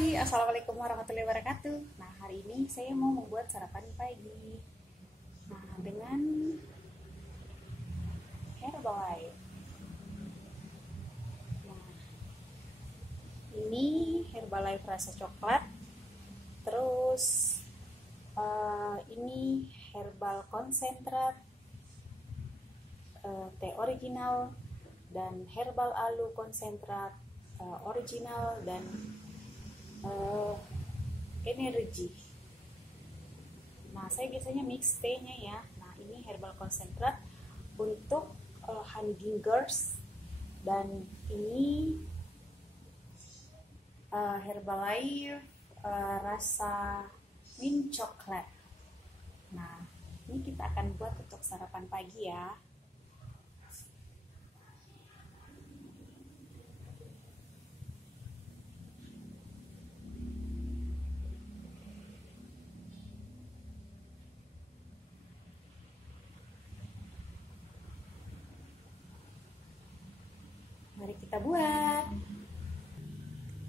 pagi, Assalamualaikum warahmatullahi wabarakatuh. Nah, hari ini saya mau membuat sarapan pagi. Nah, dengan Herbalife. Nah, ini Herbalife rasa coklat. Terus ini herbal konsentrat, teh original, dan herbal aloe konsentrat original, dan energi. Nah, saya biasanya mix tehnya ya. Nah, ini herbal konsentrat untuk Hummingbirds, dan ini Herbalife rasa mint coklat. Nah, ini kita akan buat untuk sarapan pagi ya.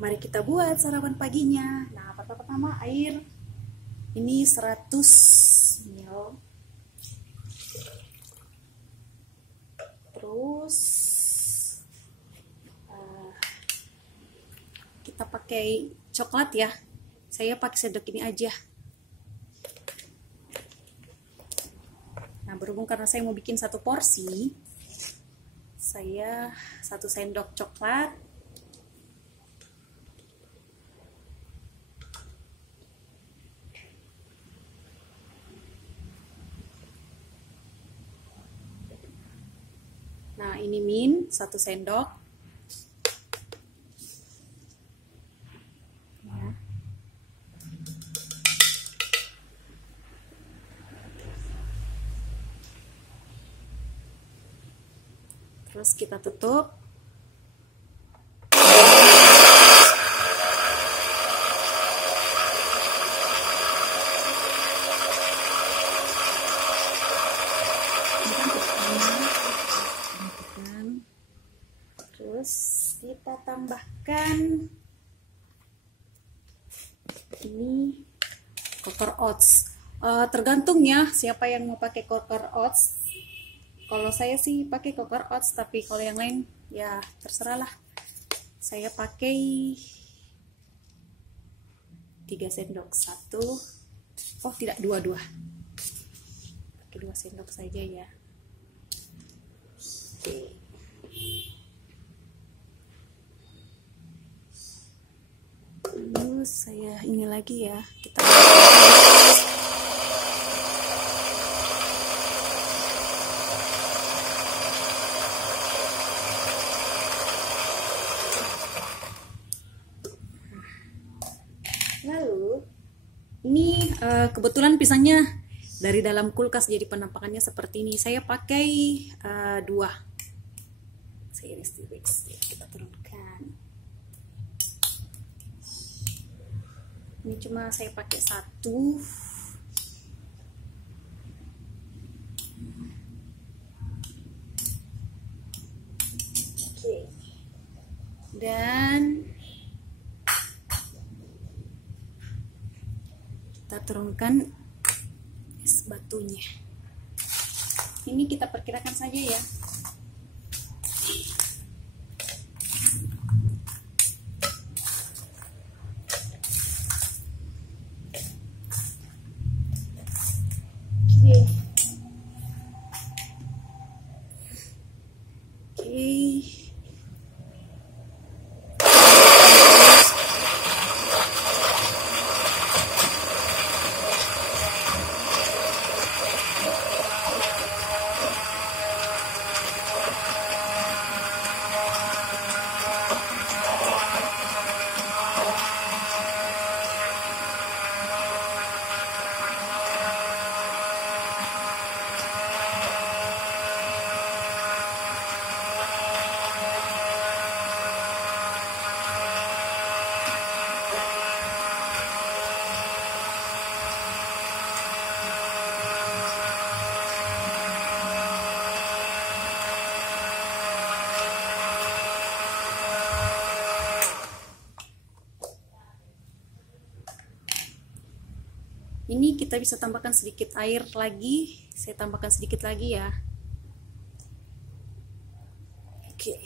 Mari kita buat sarapan paginya. Nah, pertama air ini 100 ml. Terus kita pakai coklat ya. Saya pakai sendok ini aja. Nah, berhubung karena saya mau bikin satu porsi, saya 1 sendok coklat. Nah, ini mint 1 sendok. Ya. Terus kita tutup. Terus kita tambahkan ini Quaker Oats. Tergantung ya siapa yang mau pakai Quaker Oats. Kalau saya sih pakai Quaker Oats, tapi kalau yang lain ya terserah lah. Saya pakai 3 sendok. 1, oh tidak, 2. Pakai 2 sendok saja ya. Oke. Terus saya ini lagi ya, kita lalu ini kebetulan pisangnya dari dalam kulkas, jadi penampakannya seperti ini. Saya pakai 2. Saya iris, kita turunkan. Ini cuma saya pakai 1. Oke. Dan kita turunkan es batunya. Ini kita perkirakan saja ya. Ini kita bisa tambahkan sedikit air lagi. Saya tambahkan sedikit lagi ya. Oke.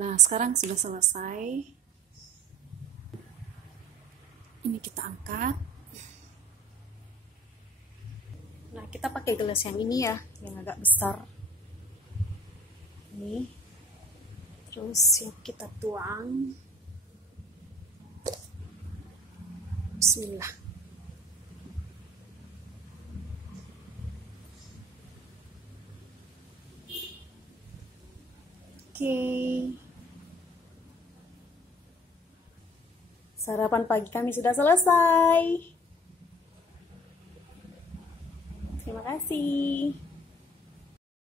Nah, sekarang sudah selesai. Ini kita angkat. Nah, kita pakai gelas yang ini ya, yang agak besar. Ini. Terus yuk kita tuang. Bismillah. Oke. Sarapan pagi kami sudah selesai. Terima kasih.